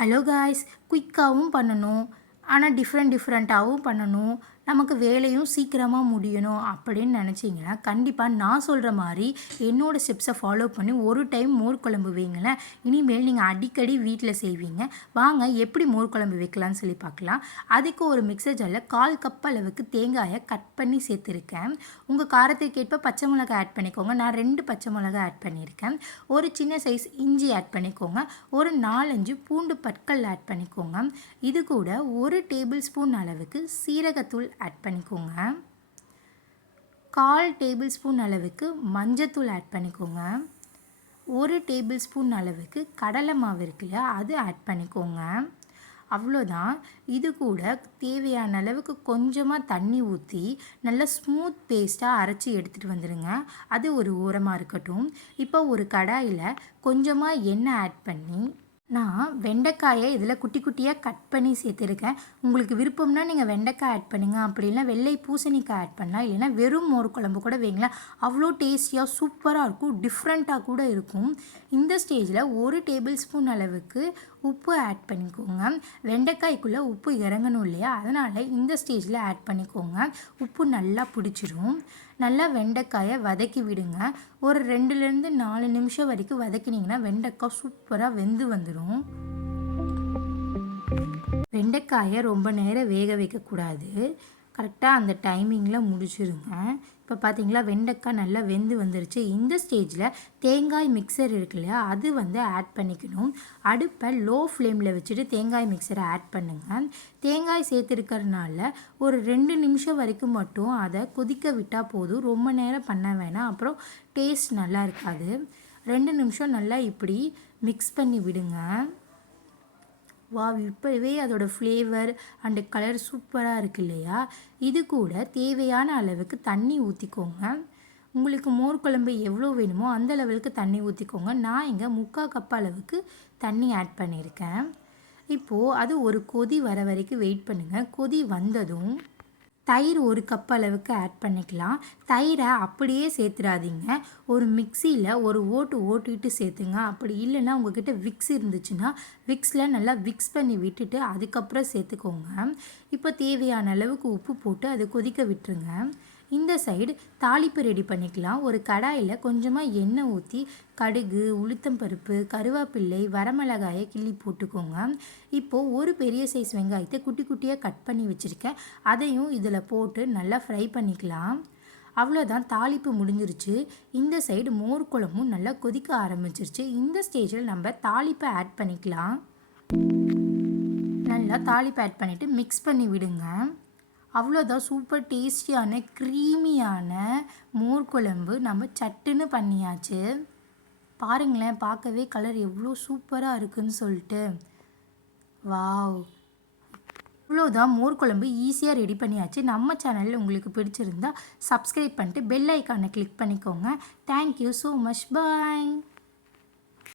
Hello guys, குயிக்காகவும் பண்ணணும், ஆனால் டிஃப்ரெண்ட்டாகவும் பண்ணணும், நமக்கு வேலையும் சீக்கிரமாக முடியணும் அப்படின்னு நினச்சிங்கன்னா கண்டிப்பாக நான் சொல்கிற மாதிரி என்னோடய ஸ்டெப்ஸை ஃபாலோ பண்ணி ஒரு டைம் மோர் குழம்பு வைங்களேன். இனிமேல் நீங்கள் அடிக்கடி வீட்டில் செய்வீங்க. வாங்க எப்படி மோர் குழம்பு வைக்கலான்னு சொல்லி பார்க்கலாம். அதுக்கு ஒரு மிக்சர் ஜாரில் 1/4 கப் அளவுக்கு தேங்காயை கட் பண்ணி சேர்த்துருக்கேன். உங்கள் காரத்துக்கேற்ப பச்சை மிளகாய் ஆட் பண்ணிக்கோங்க. நான் 2 பச்சை மிளகாய் ஆட் பண்ணியிருக்கேன். ஒரு சின்ன சைஸ் இஞ்சி ஆட் பண்ணிக்கோங்க. ஒரு 4-5 பூண்டு பற்கள் ஆட் பண்ணிக்கோங்க. இது கூட 1 டேபிள் ஸ்பூன் அளவுக்கு சீரகத்தூள் ஆட் பண்ணிக்கோங்க. 1/4 டேபிள் ஸ்பூன் அளவுக்கு மஞ்சத்தூள் ஆட் பண்ணிக்கோங்க. 1 டேபிள் ஸ்பூன் அளவுக்கு கடலை மாவு இருக்கு இல்லையா, அது ஆட் பண்ணிக்கோங்க. அவ்வளோதான். இது கூட தேவையான அளவுக்கு கொஞ்சமாக தண்ணி ஊற்றி நல்லா ஸ்மூத் பேஸ்ட்டாக அரைச்சி எடுத்துகிட்டு வந்துடுங்க. அது ஒரு ஓரமாக இருக்கட்டும். இப்போ ஒரு கடாயில் கொஞ்சமாக எண்ணெய் ஆட் பண்ணி நான் வெண்டைக்காயை இதில் குட்டி குட்டியாக கட் பண்ணி சேர்த்துருக்கேன். உங்களுக்கு விருப்பம்னா நீங்கள் வெண்டைக்காய் ஆட் பண்ணுங்கள். அப்படி இல்லைனா வெள்ளை பூசணிக்காய் ஆட் பண்ணலாம். இல்லைனா வெறும் மோர் குழம்பு கூட வைங்களேன். அவ்வளோ டேஸ்டியாக சூப்பராக இருக்கும், டிஃப்ரெண்ட்டாக கூட இருக்கும். இந்த ஸ்டேஜில் 1 டேபிள் ஸ்பூன் அளவுக்கு உப்பு ஆட் பண்ணிக்கோங்க. வெண்டைக்காய்க்குள்ளே உப்பு இறங்கணும் இல்லையா, அதனால் இந்த ஸ்டேஜில் ஆட் பண்ணிக்கோங்க. உப்பு நல்லா பிடிச்சிரும். நல்லா வெண்டைக்காயை வதக்கி விடுங்க. ஒரு 2லேருந்து 4 நிமிஷம் வரைக்கும் வதக்கினீங்கன்னா வெண்டைக்காய் சூப்பராக வெந்து வந்துடும். வெண்டைக்காயை ரொம்ப நேரம் வேக வைக்கக்கூடாது. கரெக்டாக அந்த டைமிங்கில் முடிச்சிருங்க. இப்போ பார்த்தீங்களா, வெண்டைக்காய் நல்லா வெந்து வந்துருச்சு. இந்த ஸ்டேஜில் தேங்காய் மிக்சர் இருக்கு இல்லையா, அது ஆட் பண்ணிக்கணும். அடுப்பை லோ ஃப்ளேமில் வச்சுட்டு தேங்காய் மிக்சரை ஆட் பண்ணுங்கள். தேங்காய் சேர்த்துருக்கறனால ஒரு 2 நிமிஷம் வரைக்கும் மட்டும் அதை கொதிக்க விட்டால் போதும். ரொம்ப நேரம் பண்ண வேணாம், அப்புறம் டேஸ்ட் நல்லா இருக்காது. 2 நிமிஷம் நல்லா இப்படி மிக்ஸ் பண்ணி விடுங்க. இப்போவே அதோட ஃப்ளேவர் அண்டு கலர் சூப்பராக இருக்கு இல்லையா. இது கூட தேவையான அளவுக்கு தண்ணி ஊற்றிக்கோங்க. உங்களுக்கு மோர் குழம்பு எவ்வளோ வேணுமோ அந்த லெவலுக்கு தண்ணி ஊற்றிக்கோங்க. நான் இங்கே 3/4 கப் அளவுக்கு தண்ணி ஆட் பண்ணியிருக்கேன். இப்போது அது ஒரு கொதி வர வரைக்கும் வெயிட் பண்ணுங்கள். கொதி வந்ததும் தயிர் 1 கப் அளவுக்கு ஆட் பண்ணிக்கலாம். தயிரை அப்படியே சேர்த்துடாதீங்க. ஒரு மிக்சியில் ஒரு ஓட்டிட்டு சேர்த்துங்க. அப்படி இல்லைன்னா உங்கள்கிட்ட விக்ஸ் இருந்துச்சுன்னா விக்ஸில் நல்லா விக்ஸ் பண்ணி விட்டுட்டு அதுக்கப்புறம் சேர்த்துக்கோங்க. இப்போ தேவையான அளவுக்கு உப்பு போட்டு அதை கொதிக்க விட்டுருங்க. இந்த சைடு தாளிப்பு ரெடி பண்ணிக்கலாம். ஒரு கடாயில் கொஞ்சமாக எண்ணெய் ஊற்றி கடுகு, உளுத்தம்பருப்பு, கருவேப்பிள்ளை, வரமிளகாயை கிள்ளி போட்டுக்கோங்க. இப்போது ஒரு பெரிய சைஸ் வெங்காயத்தை குட்டி குட்டியாக கட் பண்ணி வச்சுருக்கேன். அதையும் இதில் போட்டு நல்லா ஃப்ரை பண்ணிக்கலாம். அவ்வளோதான், தாளிப்பு முடிஞ்சிருச்சு. இந்த சைடு மோர் குழம்பும் நல்லா கொதிக்க ஆரம்பிச்சிருச்சு. இந்த ஸ்டேஜில் நம்ம தாளிப்பை ஆட் பண்ணிக்கலாம். நல்லா தாளிப்பை ஆட் பண்ணிவிட்டு மிக்ஸ் பண்ணி விடுங்க. அவ்வளோதான், சூப்பர் டேஸ்டியான க்ரீமியான மோர் குழம்பு நம்ம சட்டுன்னு பண்ணியாச்சு. பாருங்களேன், பார்க்கவே கலர் எவ்வளோ சூப்பராக இருக்குன்னு சொல்லிட்டு. வாவ், அவ்வளோதான், மோர் குழம்பு ஈஸியாக ரெடி பண்ணியாச்சு. நம்ம சேனலில் உங்களுக்கு பிடிச்சிருந்தா சப்ஸ்கிரைப் பண்ணிட்டு பெல் ஐக்கானை கிளிக் பண்ணிக்கோங்க. தேங்க்யூ ஸோ மச், பாய்.